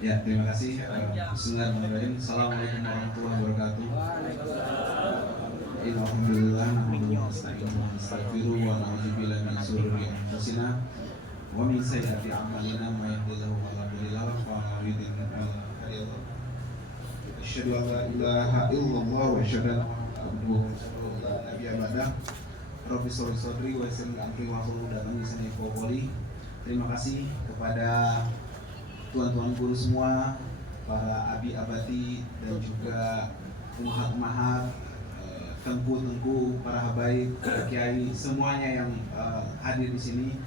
Ya, terima kasih. Bismillahirrahmanirrahim. Assalamualaikum warahmatullahi wabarakatuh. Alhamdulillah, nahmaduhu wa nasta'inuhu wa nastaghfiruh wa na'udzu billahi min shururi anfusina wa min sayyiati a'malina may yahdihillahu fala mudilla lahu wa may yudlil fala hadiya lahu. Asyhadu an la ilaha illallah wa asyhadu anna Muhammadan abduhu wa rasuluhu la nabiyya ba'dah. Rabbi sholli sadri wa yassir li amri wa hlul 'uqdatam min lisani yafqahu qawli. Terima kasih kepada tuan-tuan guru semua, para abi abati dan juga umahat-umahat, tengku-tengku, para habaib, kiai, semuanya yang hadir di sini.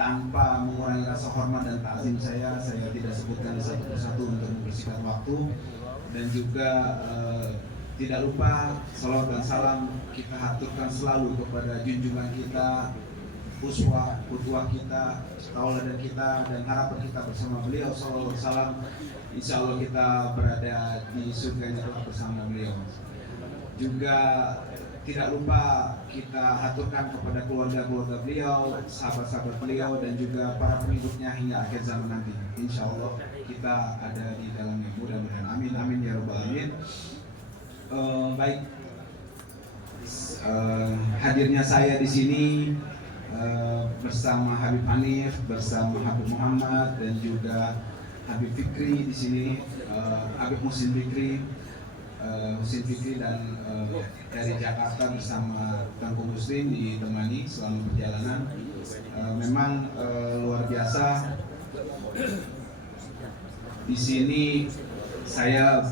Tanpa mengurangi rasa hormat dan takzim saya tidak sebutkan satu persatu untuk membersihkan waktu. Dan juga tidak lupa salawat dan salam kita haturkan selalu kepada junjungan kita, uswah, qudwah kita, tauladan kita, dan harapan kita bersama beliau sallallahu alaihi wasallam. Insya Allah kita berada di surganya Allah bersama beliau. Juga tidak lupa kita haturkan kepada keluarga-keluarga beliau, sahabat-sahabat beliau, dan juga para pengikutnya hingga akhir zaman nanti. Insya Allah kita ada di dalamnya, mudah-mudahan. Amin amin ya rabbal alamin. Baik, hadirnya saya di sini bersama Habib Hanif, bersama Habib Muhammad, dan juga Habib Fikri di sini, Habib Husin Fikri, dan dari Jakarta bersama Tengku Muslim ditemani selama perjalanan. Memang luar biasa. Di sini saya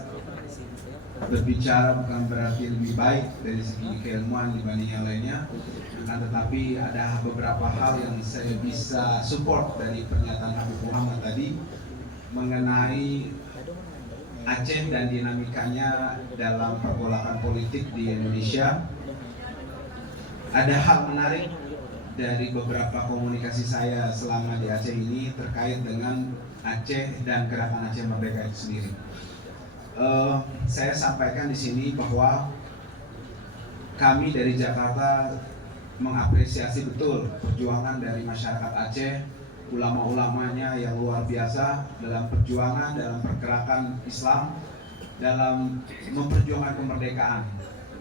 berbicara bukan berarti lebih baik dari segi keilmuan dibanding yang lainnya, tetapi ada beberapa hal yang saya bisa support dari pernyataan Habib Muhammad tadi mengenai Aceh dan dinamikanya dalam pergolakan politik di Indonesia. Ada hal menarik dari beberapa komunikasi saya selama di Aceh ini terkait dengan Aceh dan gerakan Aceh Merdeka itu sendiri. Saya sampaikan di sini bahwa kami dari Jakarta mengapresiasi betul perjuangan dari masyarakat Aceh, ulama-ulamanya yang luar biasa dalam perjuangan, dalam pergerakan Islam, dalam memperjuangkan kemerdekaan.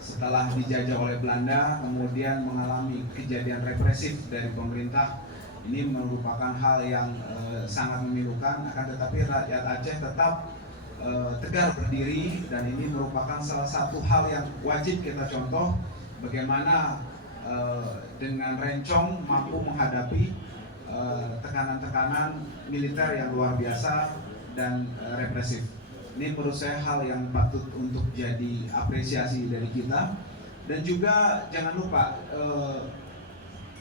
Setelah dijajah oleh Belanda, kemudian mengalami kejadian represif dari pemerintah. Ini merupakan hal yang sangat memilukan, akan tetapi rakyat Aceh tetap tegar berdiri, dan ini merupakan salah satu hal yang wajib kita contoh bagaimana dengan rencong mampu menghadapi tekanan-tekanan militer yang luar biasa dan represif. Ini menurut saya hal yang patut untuk jadi apresiasi dari kita. Dan juga jangan lupa,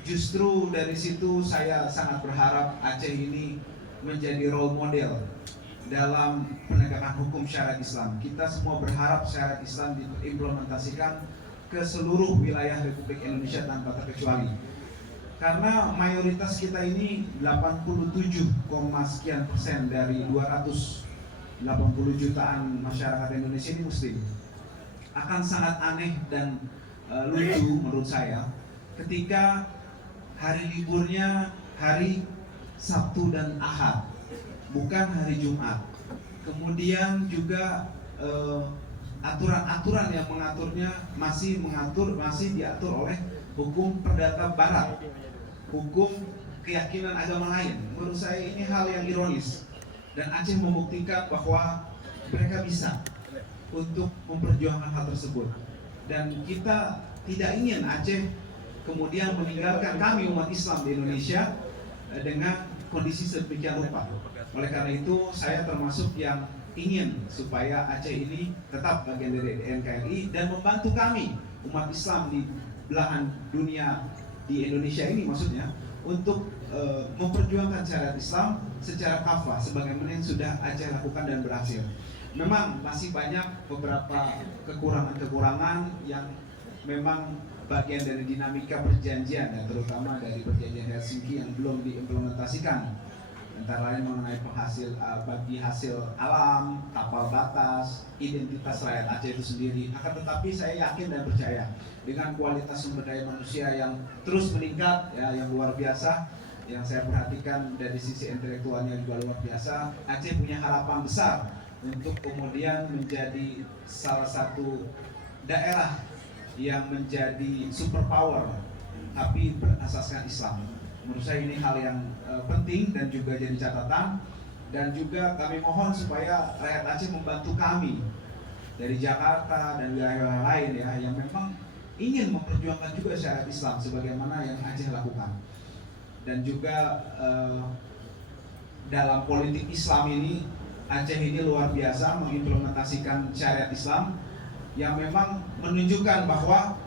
justru dari situ saya sangat berharap Aceh ini menjadi role model dalam penegakan hukum syariat Islam. Kita semua berharap syariat Islam diimplementasikan ke seluruh wilayah Republik Indonesia tanpa terkecuali. Karena mayoritas kita ini 87,sekian% dari 280 jutaan masyarakat Indonesia ini Muslim. Akan sangat aneh dan lucu menurut saya ketika hari liburnya hari Sabtu dan Ahad, bukan hari Jumat. Kemudian juga aturan-aturan yang mengaturnya masih diatur oleh hukum perdata Barat, hukum keyakinan agama lain. Menurut saya ini hal yang ironis, dan Aceh membuktikan bahwa mereka bisa untuk memperjuangkan hal tersebut. Dan kita tidak ingin Aceh kemudian meninggalkan kami umat Islam di Indonesia dengan kondisi sedemikian rupa. Oleh karena itu saya termasuk yang ingin supaya Aceh ini tetap bagian dari NKRI dan membantu kami umat Islam di belahan dunia, di Indonesia ini maksudnya, untuk memperjuangkan syariat Islam secara kafah sebagaimana yang sudah Aceh lakukan dan berhasil. Memang masih banyak beberapa kekurangan-kekurangan yang memang bagian dari dinamika perjanjian, dan terutama dari perjanjian Helsinki yang belum diimplementasikan, antara lain mengenai bagi hasil alam, tapal batas, identitas rakyat Aceh itu sendiri. Akan tetapi saya yakin dan percaya dengan kualitas sumber daya manusia yang terus meningkat, ya, yang luar biasa, yang saya perhatikan dari sisi intelektualnya juga luar biasa. Aceh punya harapan besar untuk kemudian menjadi salah satu daerah yang menjadi superpower tapi berasaskan Islam. Menurut saya ini hal yang penting dan juga jadi catatan, dan juga kami mohon supaya rakyat Aceh membantu kami dari Jakarta dan wilayah lain ya yang memang ingin memperjuangkan juga syariat Islam sebagaimana yang Aceh lakukan. Dan juga dalam politik Islam ini Aceh ini luar biasa mengimplementasikan syariat Islam yang memang menunjukkan bahwa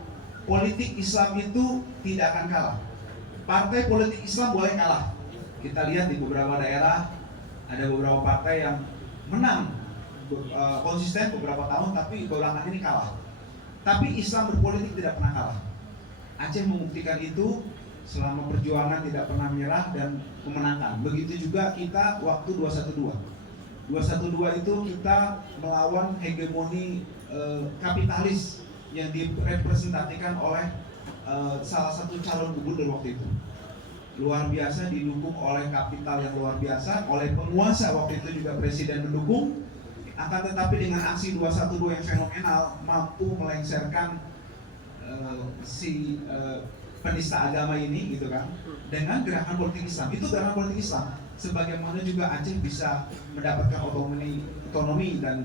politik Islam itu tidak akan kalah. Partai politik Islam boleh kalah. Kita lihat di beberapa daerah ada beberapa partai yang menang konsisten beberapa tahun tapi belakangan ini kalah. Tapi Islam berpolitik tidak pernah kalah. Aceh membuktikan itu selama perjuangan tidak pernah menyerah dan memenangkan. Begitu juga kita waktu 212. 212 itu kita melawan hegemoni kapitalis yang direpresentasikan oleh salah satu calon gubernur waktu itu. Luar biasa, didukung oleh kapital yang luar biasa, oleh penguasa waktu itu juga presiden mendukung. Akan tetapi dengan aksi 212 yang fenomenal mampu melengsarkan penista agama ini gitu kan dengan gerakan politik Islam. Itu gerakan politik Islam. Sebagaimana juga Aceh bisa mendapatkan otonomi dan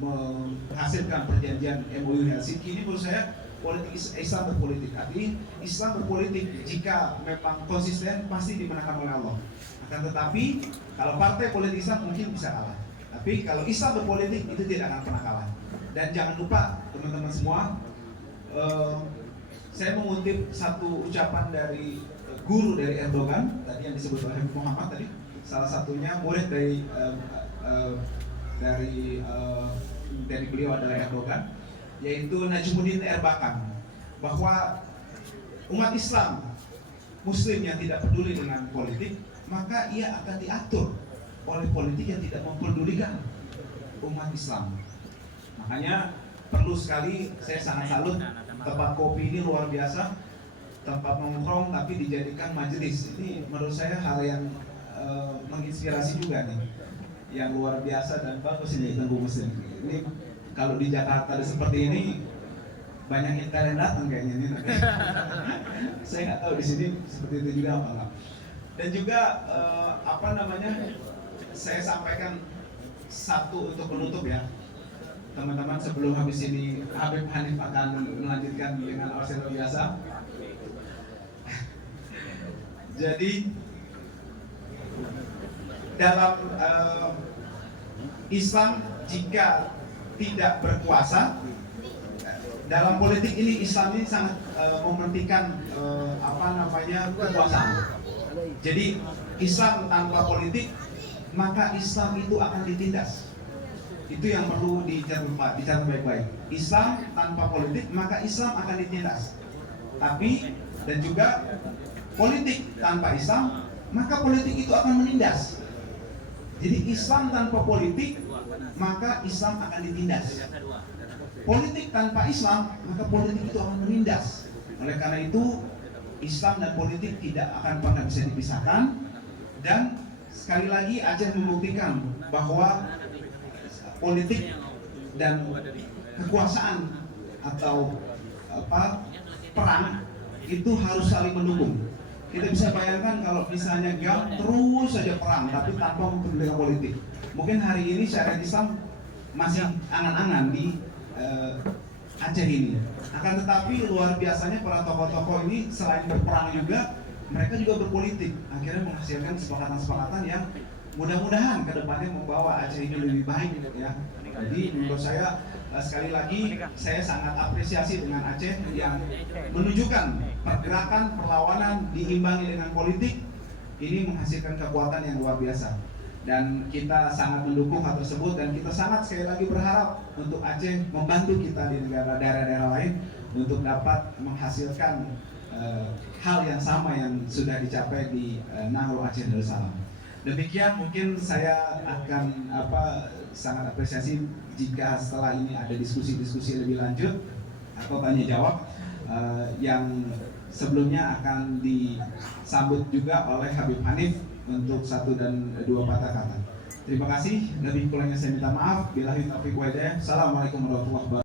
menghasilkan perjanjian MOU Helsinki. Ini menurut saya politik Islam berpolitik. Artinya Islam berpolitik jika memang konsisten pasti dimenangkan oleh Allah. Akan tetapi kalau partai politik Islam mungkin bisa kalah. Tapi kalau Islam berpolitik itu tidak akan pernah kalah. Dan jangan lupa teman-teman semua, saya mengutip satu ucapan dari guru dari Erdogan tadi yang disebut oleh Muhammad tadi, salah satunya murid dari beliau adalah Erdogan, yaitu Najmuddin Erbakan, bahwa umat Islam Muslim yang tidak peduli dengan politik maka ia akan diatur oleh politik yang tidak mempedulikan umat Islam. Makanya perlu sekali, saya sangat salut tempat kopi ini luar biasa, tempat nongkrong tapi dijadikan majelis. Ini menurut saya hal yang menginspirasi juga nih, yang luar biasa dan bagus ini Tengku Muslim. Ini kalau di Jakarta seperti ini banyak intel yang datang kayaknya ini. Saya nggak tahu di sini seperti itu juga apa enggak. Dan juga saya sampaikan satu untuk penutup ya. Teman-teman, sebelum habis ini Habib Hanif akan melanjutkan dengan orasi luar biasa. Jadi dalam Islam jika tidak berkuasa, dalam politik ini Islam ini sangat mementingkan kekuasaan. Jadi Islam tanpa politik maka Islam itu akan ditindas. Itu yang perlu dicatat baik-baik. Islam tanpa politik maka Islam akan ditindas. Tapi dan juga politik tanpa Islam maka politik itu akan menindas. Jadi Islam tanpa politik maka Islam akan ditindas. Politik tanpa Islam maka politik itu akan menindas. Oleh karena itu Islam dan politik tidak akan pernah bisa dipisahkan. Dan sekali lagi Aceh membuktikan bahwa politik dan kekuasaan atau perang itu harus saling mendukung. Kita bisa bayangkan kalau misalnya terus saja perang tapi tanpa mempedulikan politik. Mungkin hari ini syariat Islam masih angan-angan di Aceh ini. Akan tetapi luar biasanya para tokoh-tokoh ini selain berperang juga mereka juga berpolitik. Akhirnya menghasilkan kesepakatan-kesepakatan yang mudah-mudahan ke depannya membawa Aceh ini lebih baik ya. Jadi menurut saya sekali lagi saya sangat apresiasi dengan Aceh yang menunjukkan pergerakan perlawanan diimbangi dengan politik ini menghasilkan kekuatan yang luar biasa. Dan kita sangat mendukung hal tersebut dan kita sangat sekali lagi berharap untuk Aceh membantu kita di daerah-daerah lain untuk dapat menghasilkan hal yang sama yang sudah dicapai di Nahru Aceh Darussalam. Demikian mungkin saya akan sangat apresiasi jika setelah ini ada diskusi-diskusi lebih lanjut atau tanya jawab yang sebelumnya akan disambut juga oleh Habib Hanif untuk 1 dan 2 patah kata. Terima kasih, lebih kurangnya saya minta maaf. Billahi taufiq wa hidayah. Assalamualaikum warahmatullahi wabarakatuh.